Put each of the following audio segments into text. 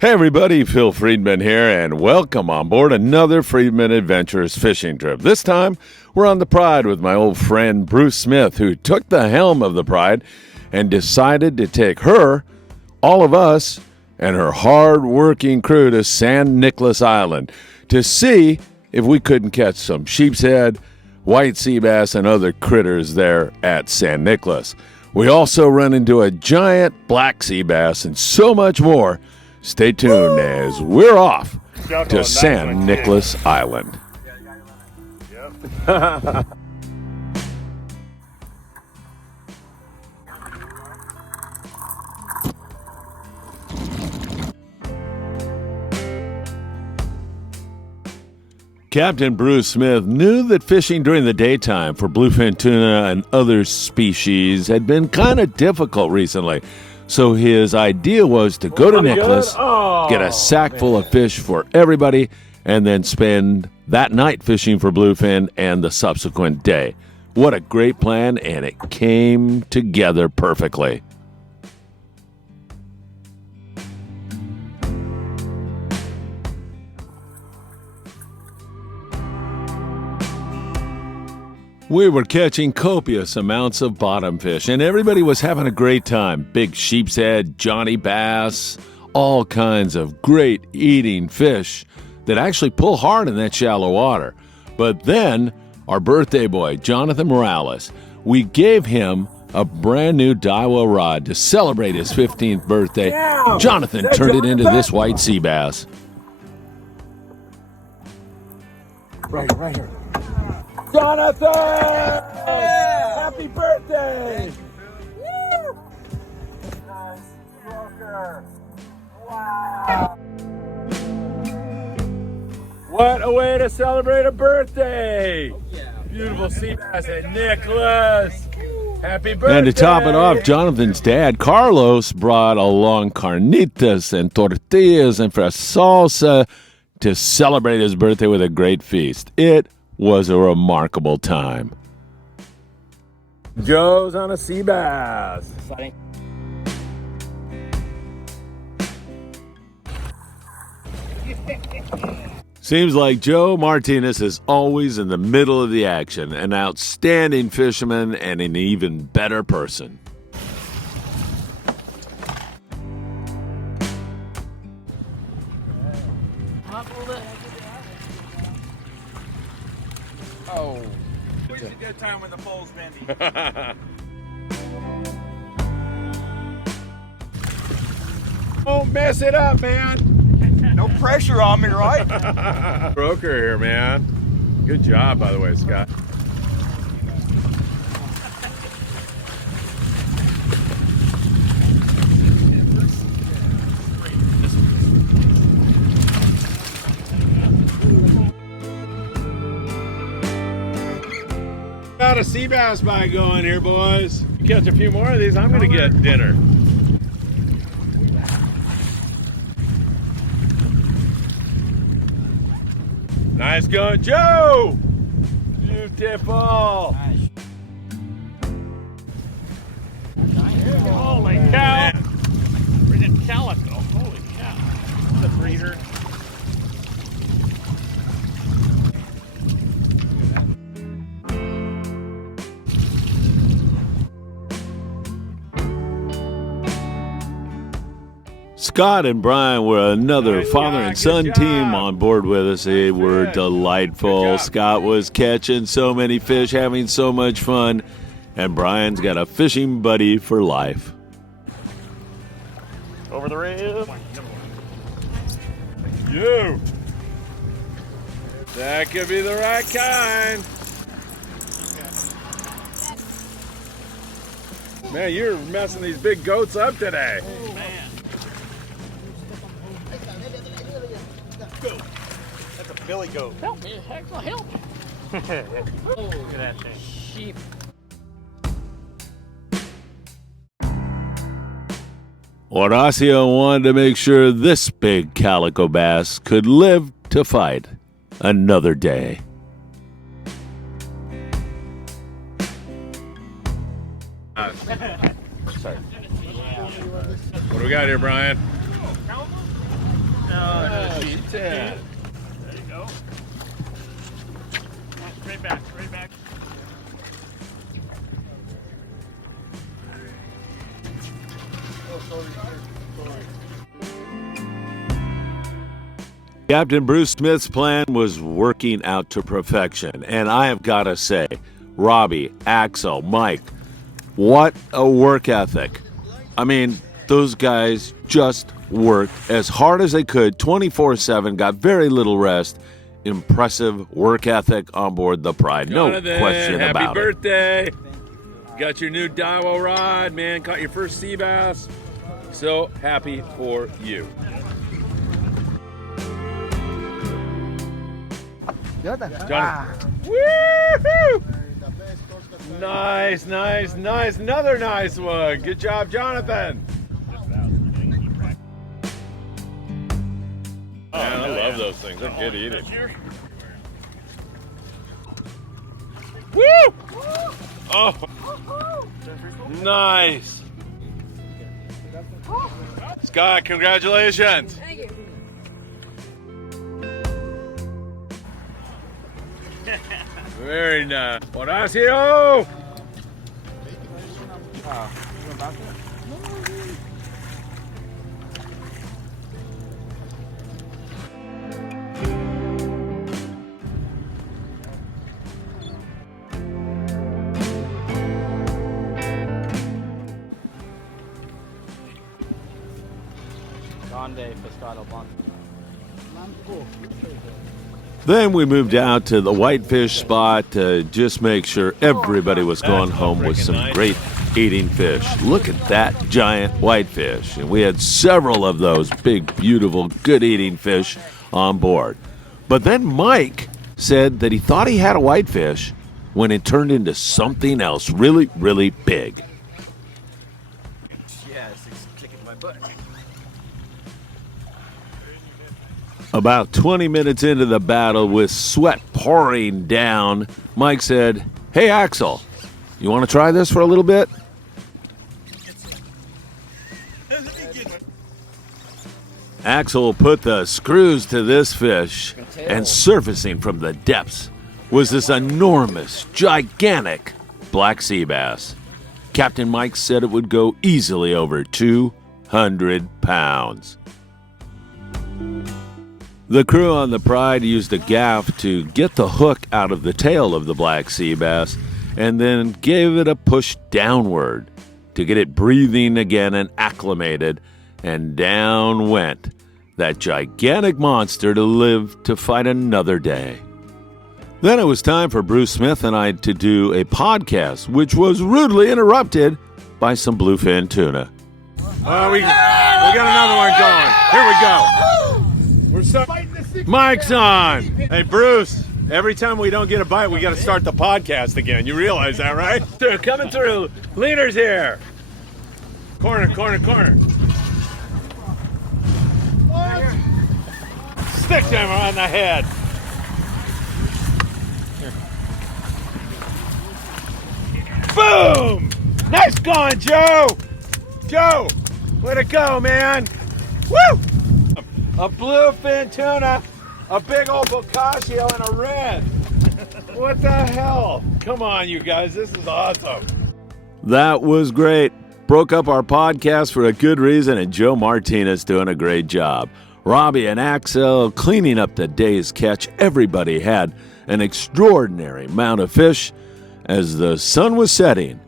Hey everybody, Phil Friedman here, and welcome on board another Friedman Adventures fishing trip. This time, we're on the Pride with my old friend Bruce Smith, who took the helm of the Pride and decided to take her, all of us, and her hard-working crew to San Nicolas Island to see if we couldn't catch some sheepshead, white sea bass, and other critters there at San Nicolas. We also run into a giant black sea bass and so much more. Stay tuned as we're off to San Nicolas Island. Yep. Captain Bruce Smith knew that fishing during the daytime for bluefin tuna and other species had been kind of difficult recently. So his idea was to go to Nicolas, get a sack full of fish for everybody, and then spend that night fishing for bluefin and the subsequent day. What a great plan, and it came together perfectly. We were catching copious amounts of bottom fish, and everybody was having a great time. Big sheepshead, Johnny bass, all kinds of great eating fish that actually pull hard in that shallow water. But then, our birthday boy, Jonathan Morales, we gave him a brand new Daiwa rod to celebrate his 15th birthday. Yeah, Jonathan turned it into this white sea bass. Right here. Jonathan! Yeah! Happy birthday! Woo! Nice walker. Wow! What a way to celebrate a birthday! Oh, yeah. Beautiful sea bass at Nicolas. Happy birthday! And to top it off, Jonathan's dad, Carlos, brought along carnitas and tortillas and fresh salsa to celebrate his birthday with a great feast. It was a remarkable time. Joe's on a sea bass. Exciting. Seems like Joe Martinez is always in the middle of the action, an outstanding fisherman and an even better person. Oh, we should get time when the pole's bending. Don't mess it up, man. No pressure on me, right? Broker here, man. Good job, by the way, Scott. Got a sea bass bite going here, boys. You catch a few more of these, I'm gonna get dinner. Nice going, Joe! Beautiful! Holy cow! Freaking calico. Holy cow. The breeder. Scott and Brian were another father and son team on board with us. They were delightful. Scott was catching so many fish, having so much fun, and Brian's got a fishing buddy for life. Over the rib. You. That could be the right kind. Man, you're messing these big goats up today. Oh, man. Go. That's a billy goat. Help me, heck, help. Oh, look at that thing. Sheep. Horacio wanted to make sure this big calico bass could live to fight another day. Sorry. What do we got here, Brian? Oh, Sheepshead. there you go. Straight back, straight back. Captain Bruce Smith's plan was working out to perfection, and I have got to say, Robbie, Axel, Mike, what a work ethic. I mean, those guys just worked as hard as they could, 24/7, got very little rest. Impressive work ethic on board the Pride, no Jonathan, question about happy it. birthday. Got your new Daiwa rod, man. Caught your first sea bass. So happy for you. Jonathan. Woo-hoo! Nice, nice, nice. Another nice one. Good job, Jonathan. Man, I love those things. They're good eating. Woo! Oh, nice. Scott, congratulations. Thank you. Very nice. Horacio! Grande pescado blanco. Then we moved out to the whitefish spot to just make sure everybody was going home with some great eating fish. Look at that giant whitefish. And we had several of those big, beautiful, good eating fish on board. But then Mike said that he thought he had a whitefish when it turned into something else really, really big. Yes, it's kicking my butt. About 20 minutes into the battle, with sweat pouring down, Mike said, "Hey, Axel, you want to try this for a little bit?" Axel put the screws to this fish, and surfacing from the depths was this enormous, gigantic black sea bass. Captain Mike said it would go easily over 200 pounds. The crew on the Pride used a gaff to get the hook out of the tail of the black sea bass and then gave it a push downward to get it breathing again and acclimated, and down went that gigantic monster to live to fight another day. Then it was time for Bruce Smith and I to do a podcast, which was rudely interrupted by some bluefin tuna. Oh, we got another one going. Here we go. We're Mike's on. Hey, Bruce, every time we don't get a bite, we got to start the podcast again. You realize that, right? They're coming through. Leader's here. Corner, corner, corner. Stick hammer on the head. Boom! Nice going, Joe! Joe, way to go, man! Woo! A bluefin tuna, a big old bocaccio, and a red. What the hell? Come on, you guys, this is awesome. That was great. Broke up our podcast for a good reason, and Joe Martinez doing a great job. Robbie and Axel cleaning up the day's catch. Everybody had an extraordinary amount of fish as the sun was setting,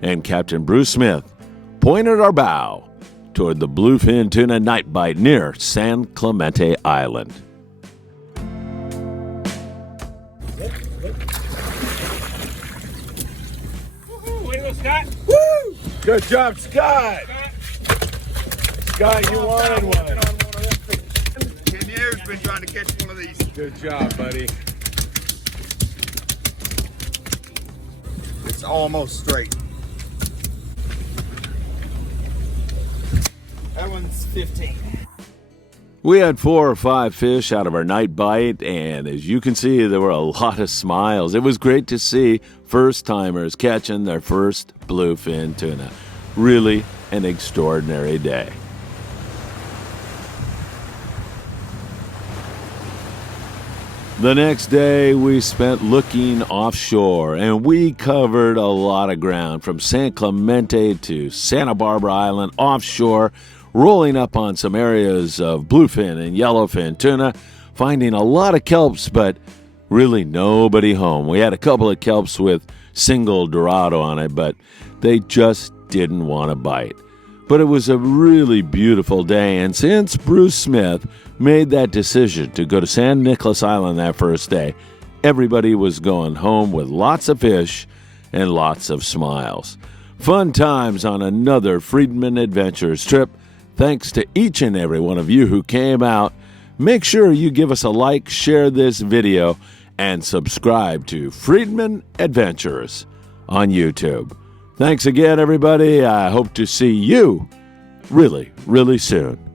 and Captain Bruce Smith pointed our bow toward the bluefin tuna night bite near San Clemente Island. Way to go, Scott. Woo! Good job, Scott. Scott, you wanted one. 10 years been trying to catch one of these. Good job, buddy. It's almost straight. That one's 15. We had 4 or 5 fish out of our night bite, and as you can see, there were a lot of smiles. It was great to see first-timers catching their first bluefin tuna. Really an extraordinary day. The next day, we spent looking offshore, and we covered a lot of ground from San Clemente to Santa Barbara Island offshore, rolling up on some areas of bluefin and yellowfin tuna, finding a lot of kelps, but really nobody home. We had a couple of kelps with single dorado on it, but they just didn't want to bite. But it was a really beautiful day, and since Bruce Smith made that decision to go to San Nicolas Island that first day, everybody was going home with lots of fish and lots of smiles. Fun times on another Friedman Adventures trip. Thanks to each and every one of you who came out. Make sure you give us a like, share this video, and subscribe to Friedman Adventures on YouTube. Thanks again, everybody. I hope to see you really, really soon.